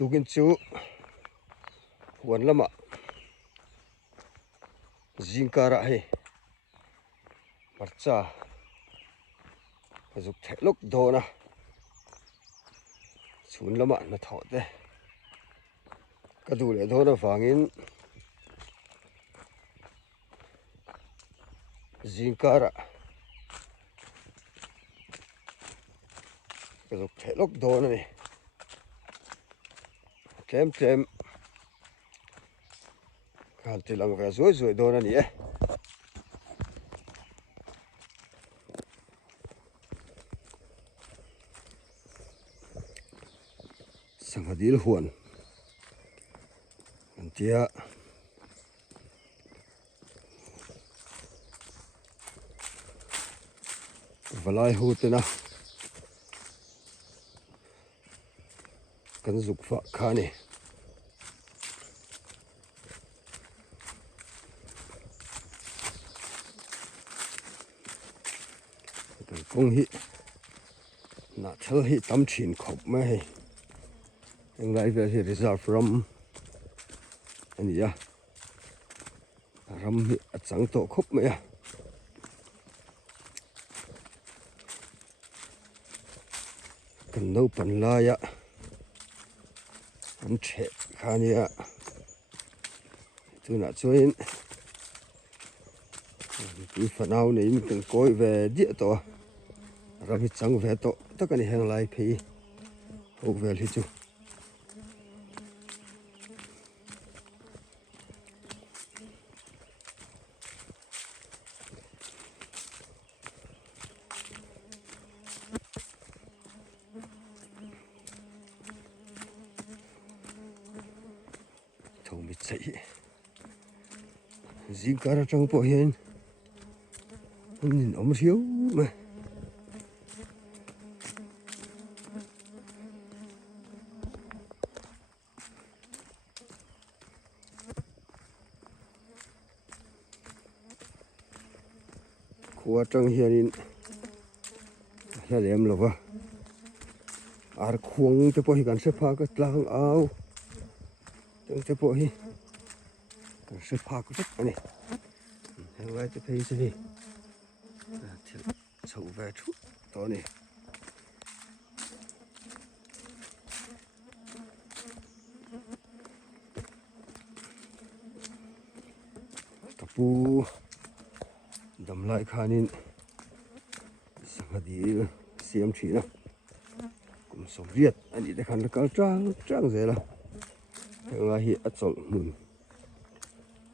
tukin chu huan lama Zingkar he hmarcha azuk theh lok dona chun lama na thawh te kadu le dona wangin Zingkar azuk theh lok dona ni tlem kan tilang ve zoi dona ni sangadil huan antia valai hu tena kan zuk fa khani kan kong hi na thel hi tam thin khop ma he eng lai ve hi reserve ram ani ya ram hi achang to khop ma ya kan no pan la ya an the khania tu na chuin tu fanau nei in kan koi ve dia to ram hi chang ve to takani heng lai phi ho vel hi chu thâu mi chạy Zingkar trong bộ hiền nhìn ống thiếu mà khua trong hiền là em là va ar khuông cho bộ hi kan se pha ka tlang ao trong cho bộ hi kan se pha ka rất này hang lai cho thấy gì chậu về chút to này tapu đầm lại khanin sangadil siam thi na cũng sống việt anh đi để khăn cái trang gì là hang lai hi achol mun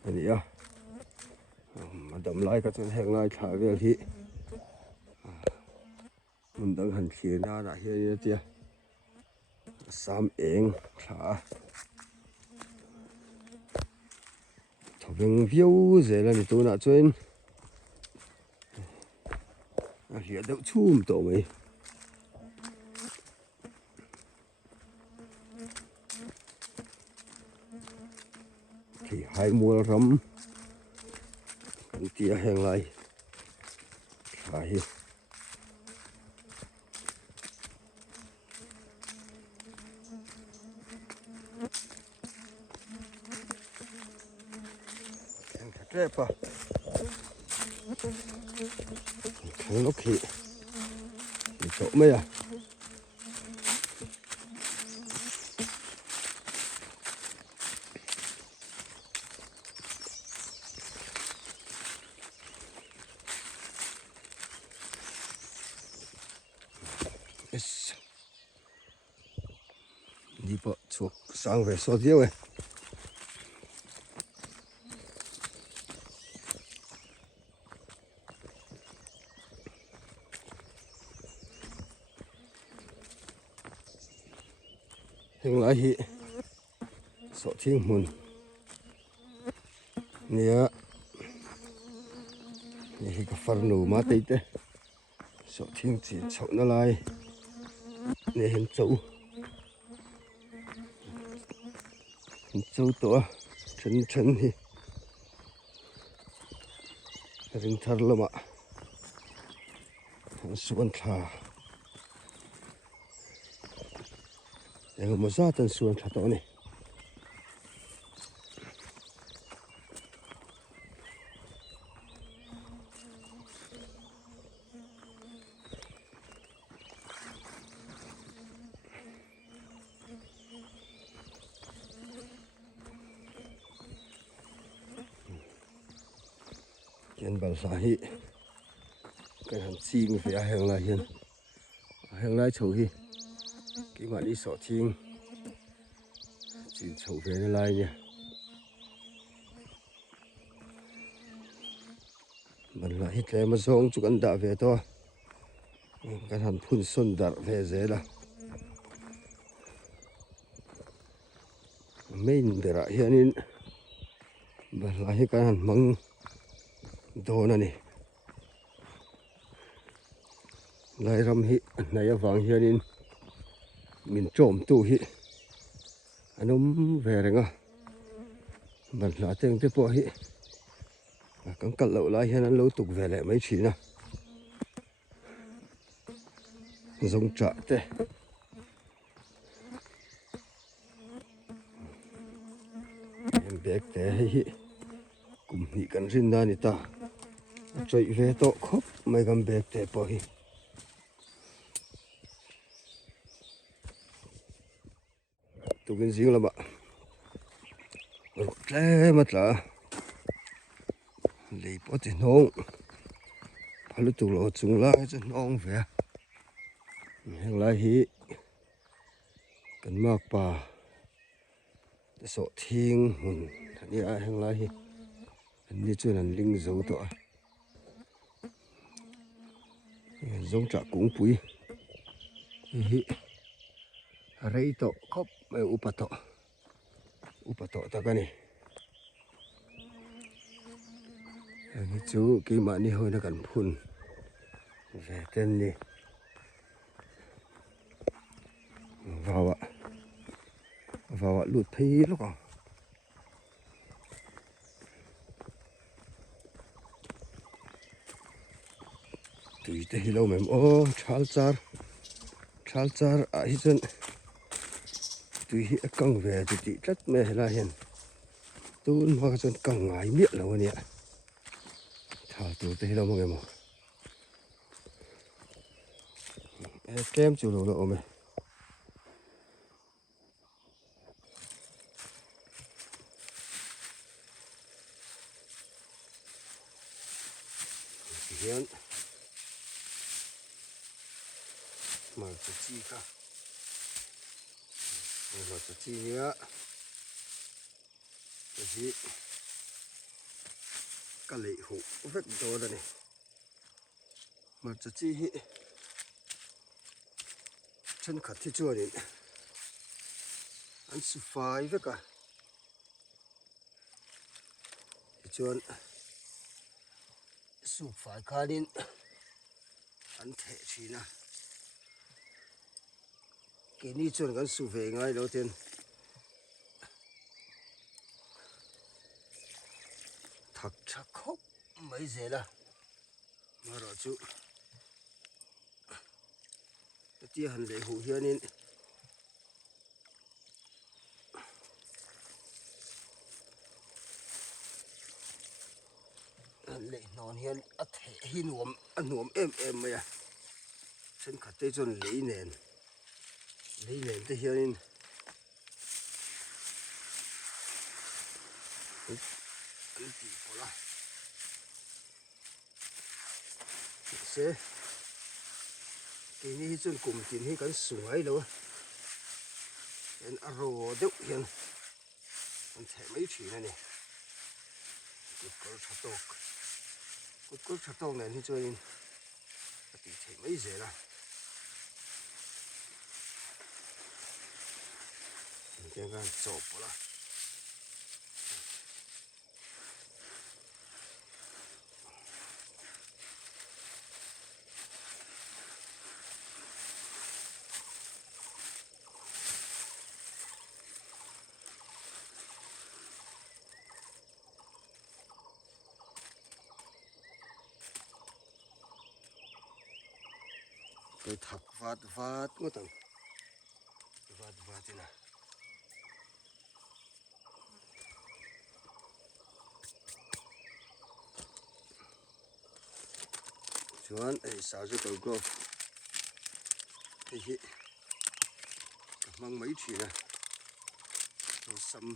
anh đi à mà đầm lại cái chân hang lai thả về thì mình đang hành khiên ra đã hiện chưa sam eng thả thằng viên viu gì là tôi nãy chuyên hiện đâu chum tổ mày thì hai mùa rắm cái tia hang lại phải đẹp à không lúc khi chỗ mấy à đi bộ chuột sang về số tiêu ấy hang lai hi so thing mun nia ni hi ka farnu ma te te so thing chi chau na lai ni hin chau to chen hi ring thar lama suan tha Yang mo sa tan suan tha to ni ken bal sa hi kan han ching fe a heng lai hian a heng lai chho hi ki ma ni so ching chin chho fe na lai nia bal la hi tle ma zong chu kan da ve to kan han phun sun dar ve zela main bera hianin bal la hi kan han mang do na ni lai ram hi nai awang hianin min trom tu hi anum ve renga bal la teng te po hi kan kal lo lai hian an lo tuk ve le mai thina zong cha te em bek te hi kum hi kan rin na ni ta choi ve to khop mai gam bek te po hi tukin zing lama tle matla lei po ti nong phalu tu lo chung la chu nong ve heng lai hi kan mak pa te so thing hun ani a heng lai hi an ni chu an ling zo to a zong cha kung pui hi rei to khop mai upato ta ka ni ani chu ki ma ni hoina kan phun ve ten ni vawa lut phei lo ko tui te hi lo mem o thal char a hi chen tui hi akang ve ti tlat me la hian tun ma ka chen kang ngai miat lo ania thal tu te hi lo mong emo kem chu lo ome hian hmarcha chi ka hmarcha chi nia hi ka lei hu vek do da ni hmarcha chi hi chen khat thi chuanin an su fai veka chuan su fai khanin an theh thina ke ni chuan kan su ve ngai lo ten thak tha khop mai zela maro chu ti han le hu hianin le non hian a the hi nuam a nuam em mai a chen khat te chon lei nen te hianin an ti pola se ke ni hi chun kum tin hi kan sungai lo en a ro deuh hian an the mai thina ni kut thatok nen hi chuanin a ti the mai zela cái gan chộp đó cái thập vạt vạt của tầng vạt thế nào chuan ai sao cho tàu go thì hi mang mấy chuyện à xăm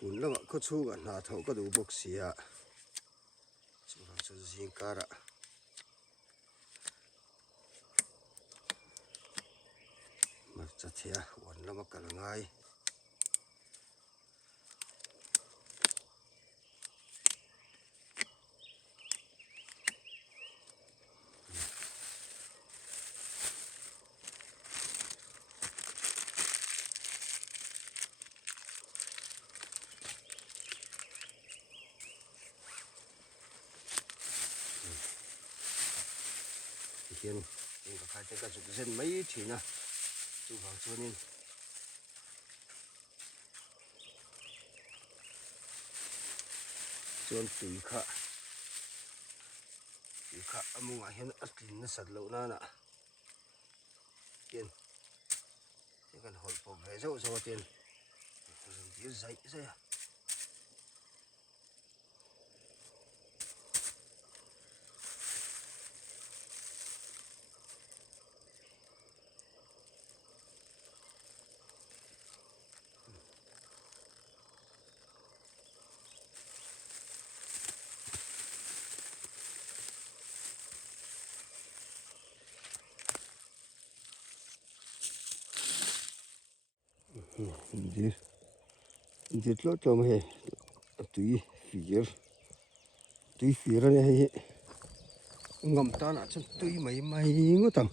chun lama ko chu an na thau ka du bok sia chu hang chu Zingkar hmarcha theh wan lama kal ngai hiền nhưng khai tên cả chục dân mấy thì na chu hang chu nên chuan tui kha amunga hian atlin na sat lo na na tiền cái cần hồi phục về dấu cho tiền dùng tiếng dậy dây à đi lót cho mày tùy phía này hay ngầm ta là chân tùy mấy ngó tầm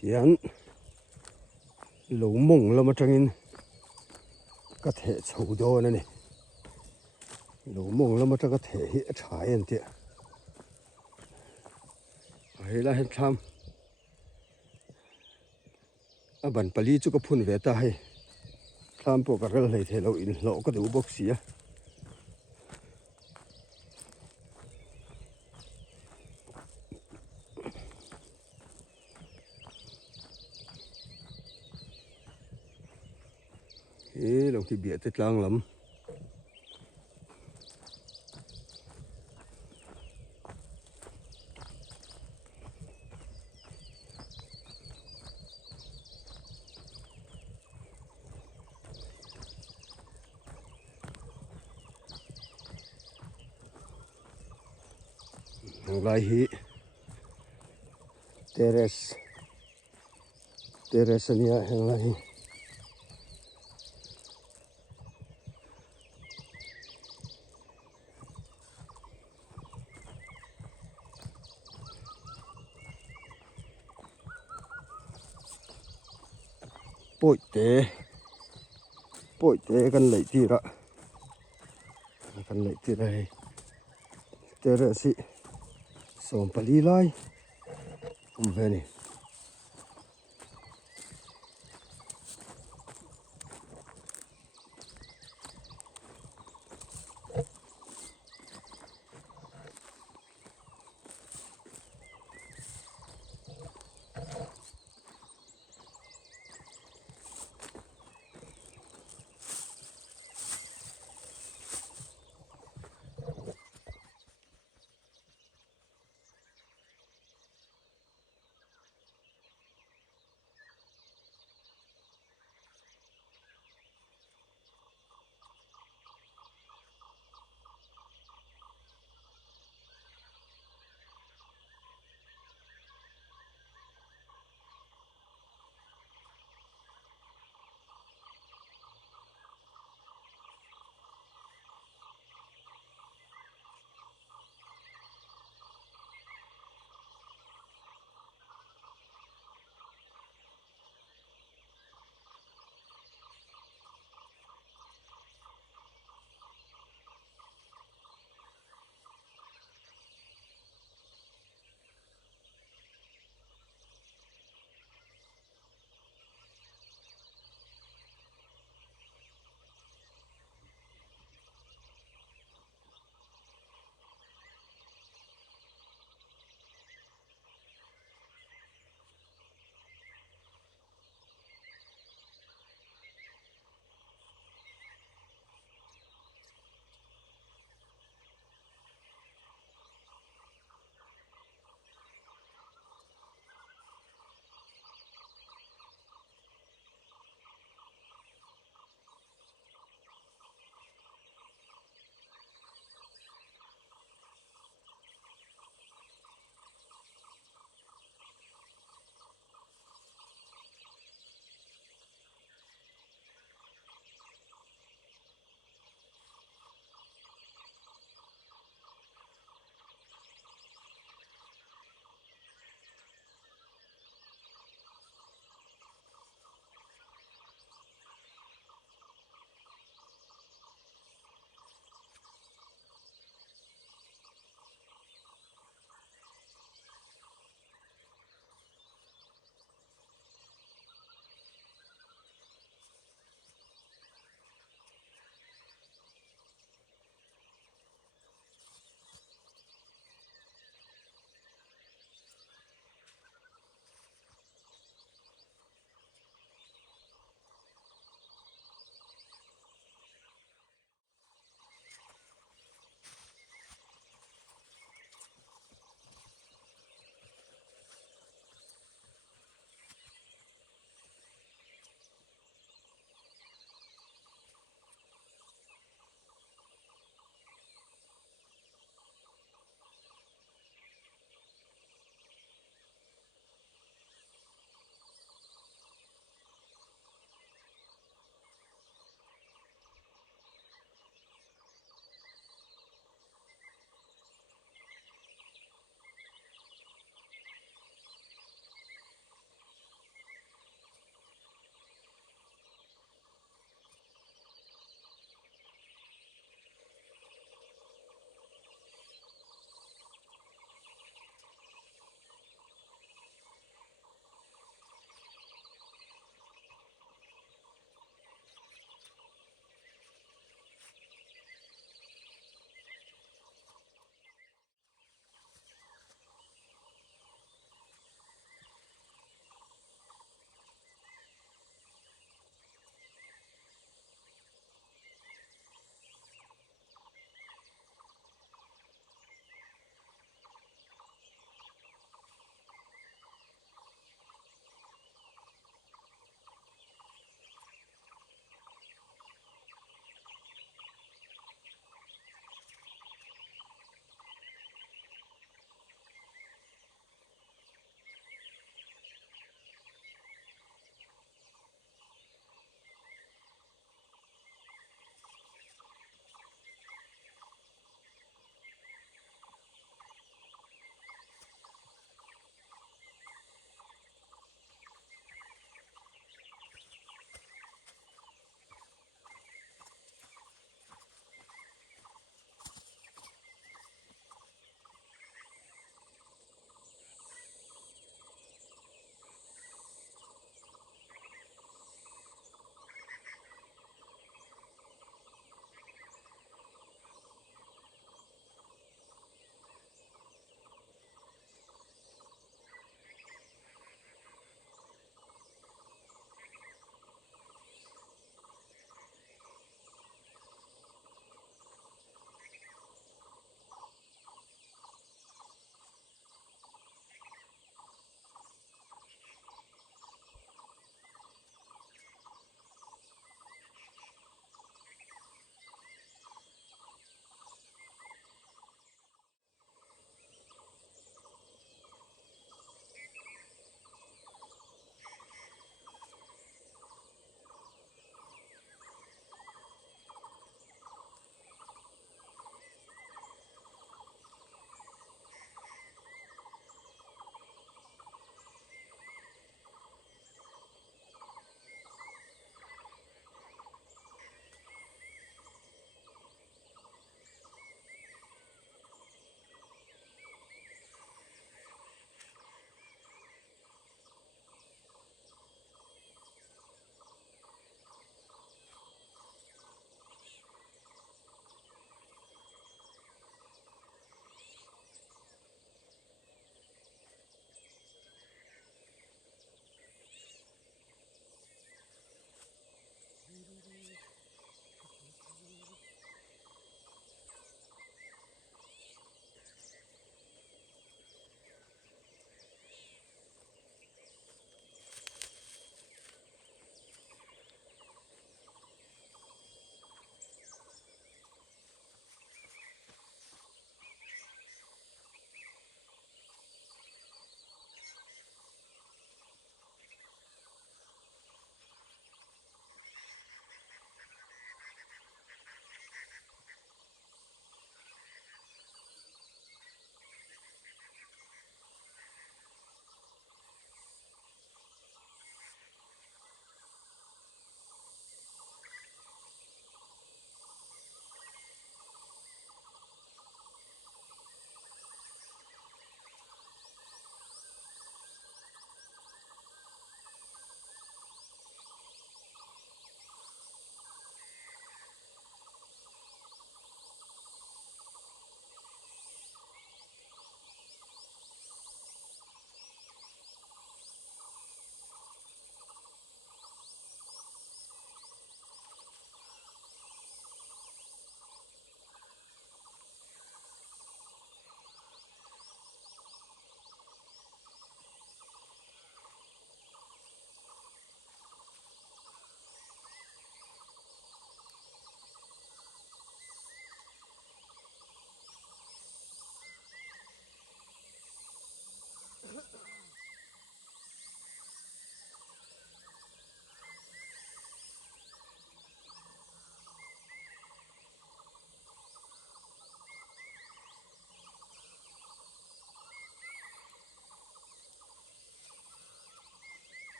tiền lẩu mông là mà chẳng in có thể sầu đô này lẩu mông là mà chẳng có thể hiện trái anh tiệt hay là hết tham à bản pali chú có phun về ta hay tham bộ cả cái này thì lâu in lỗ có đủ bốc xía ê đồng thì bịa tết lang lắm lại hi terrace này hàng lại bội té cần lấy thì đó cần lấy thì đây terrace sòng pali lai về này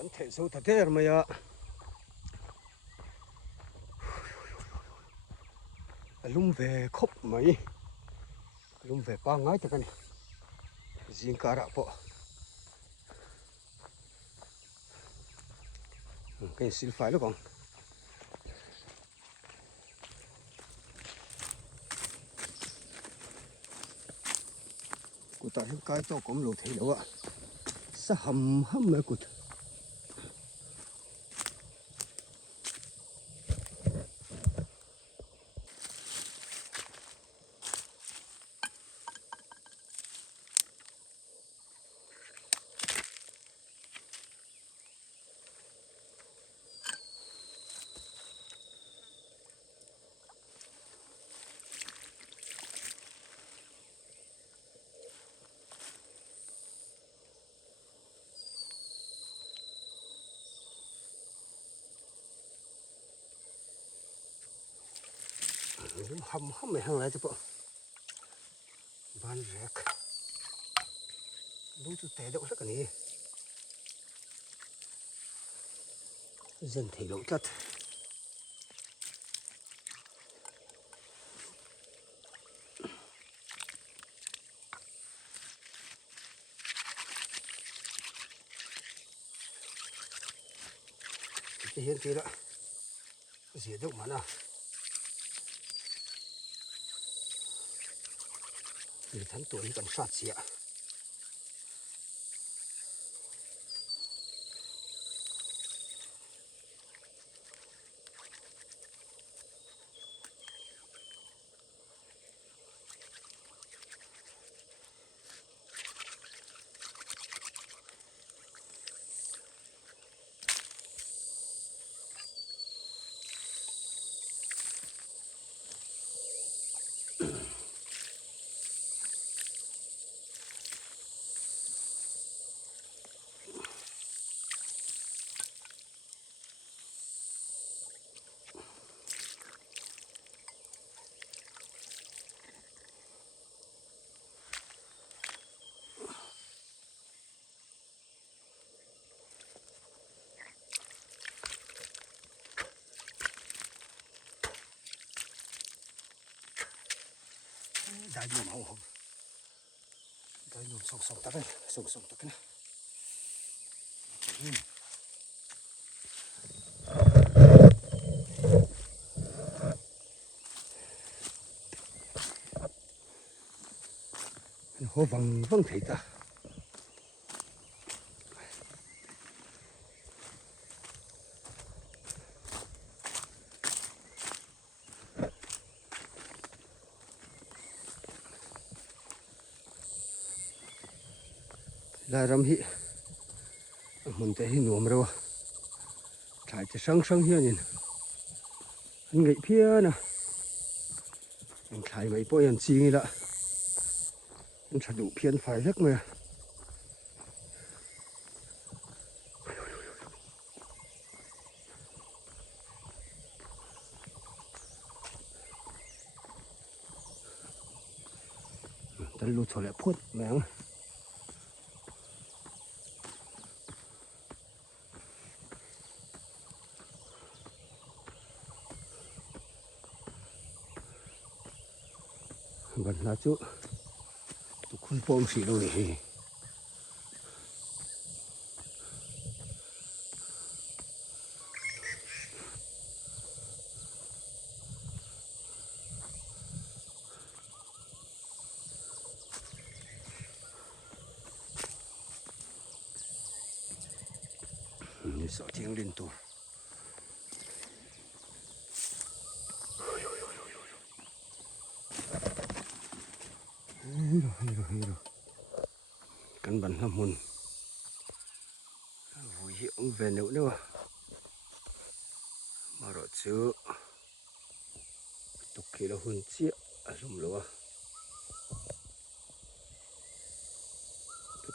Kan theh so thật thế mà ya lum về khóc mấy lum về ba ngay thật này Zingkar po cái xin phải lúc còn cụ tại cái to cũng lụt thấy đâu ạ sa hầm hầm mấy cụ hầm hầm mấy hàng lại chứ bộ ban rẹt đúng chú té đậu rất cái này dần thấy đậu chất cái hiện kia đó dễ đậu mà nào người thân tuổi còn sát xịa đại nhôm hồng hồng đại nhôm sòng sòng tắc này sòng sòng tắc này hồ vắng vắng thấy ta là ram hi mình thấy nuông rồi thải chỉ sang sang hiền nhìn anh nghĩ phía nè anh thải mấy bôi anh chi nghĩ đã anh sẽ đủ phiền phải rất mà tân lụt thôi lại phốt mèng gần là chú tụ không bom xì đâu này sợ tiếng liên tục rồi căn bản là mồn vui hiệu về nữa đâu mà rồi chứ tục kia là hôn chia ở trong lúa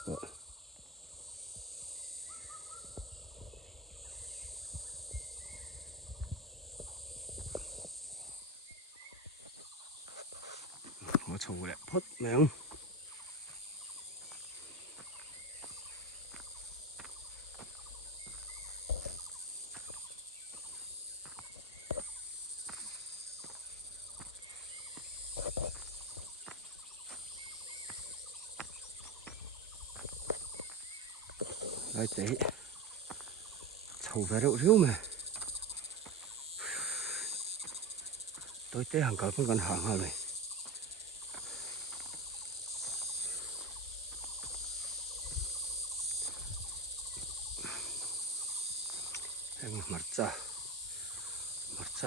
có chầu lại phốt mèng lại tế sầu về rượu riếu mà tôi tế hàng cỡ vẫn còn hàng hả này em hmarcha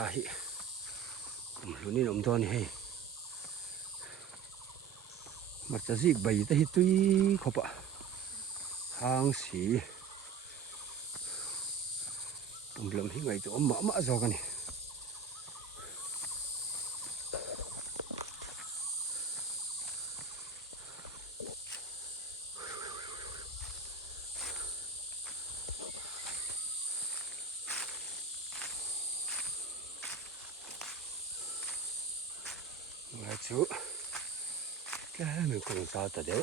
hi cũng luôn đi nằm thon hay hmarcha gì bày ta hi tuy khó bạ hàng xí tụm lầm hi ngày tụm mã rồi cái này là chú cái mình cùng sao ta đều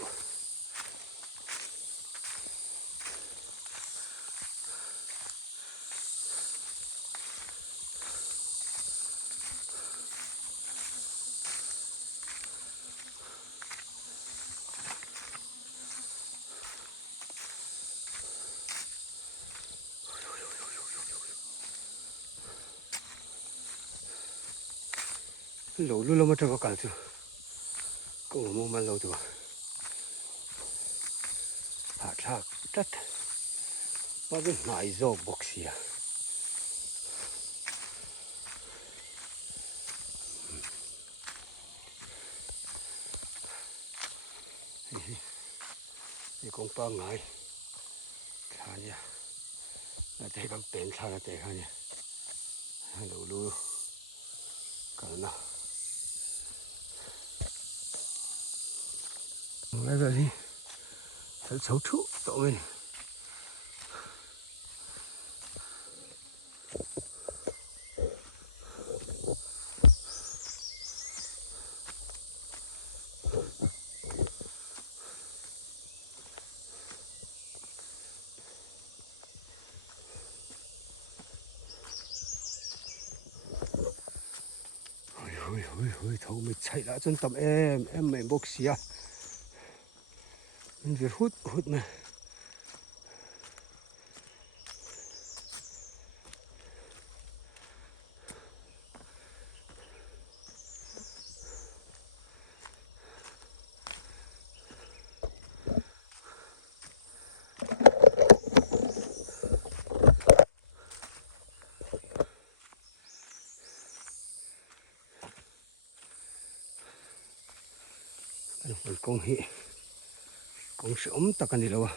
lâu lâu mà cho có cả chú cũng mua mà lâu chú hạt hạt rất mà bên này rồi bốc xì à thì cũng bao ngày thà nha là thấy bằng bền thà là thế thôi nha lâu lâu cả nó bây giờ đi thật xấu thú tội mình ôi thấu mình chạy đã chân tầm em mày bốc xì à mình việc hút mà mình công hệ công sự ấm tắc anh đi đâu à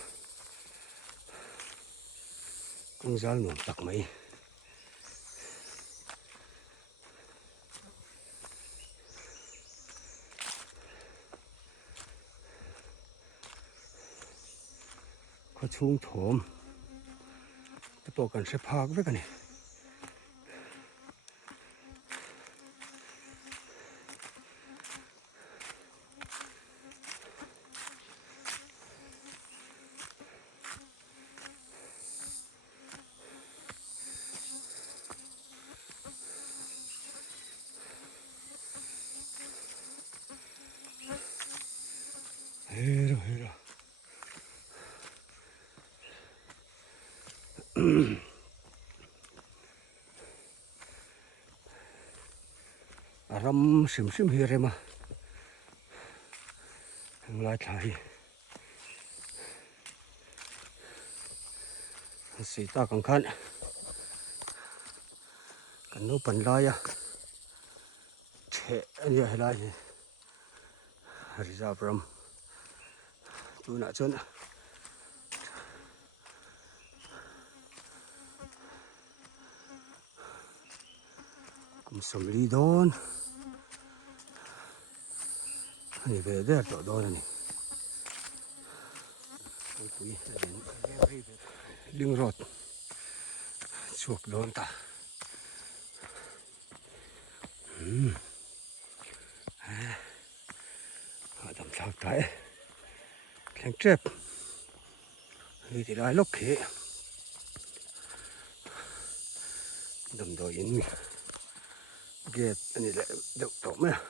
công giáo nổ tắc mấy có chung thồm cái bộ cần xếp phá với cái này hết rồi ram sim hi re mà lại thay sĩ ta còn khăn cần nấu bẩn lại à thế anh ấy lại reserve ram chú nãy chân cũng sầm đi đón này về đây là đón này đừng rót chuột đón ta họ làm sao đấy khen chép thì lại lúc khi đầm đồi in ghét anh ấy lại đậu tổm à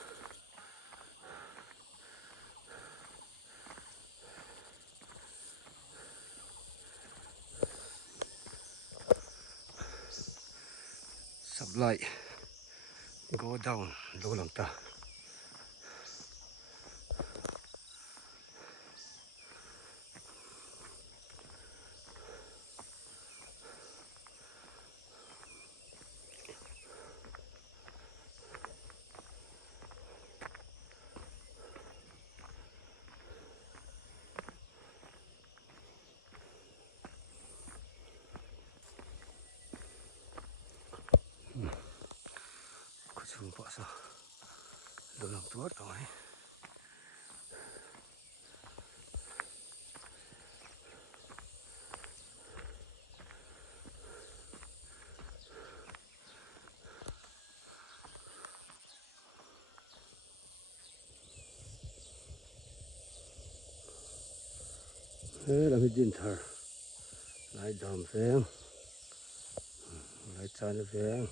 light go down lo lang ta có xuống bỏ sao lo lang tuốt rồi thế là cái Zingkar lại đầm phèn lại chan phèn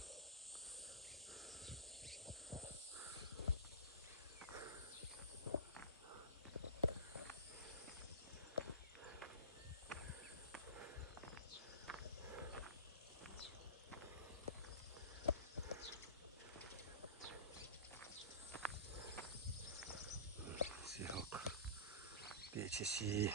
xì hốc bị chỉ xì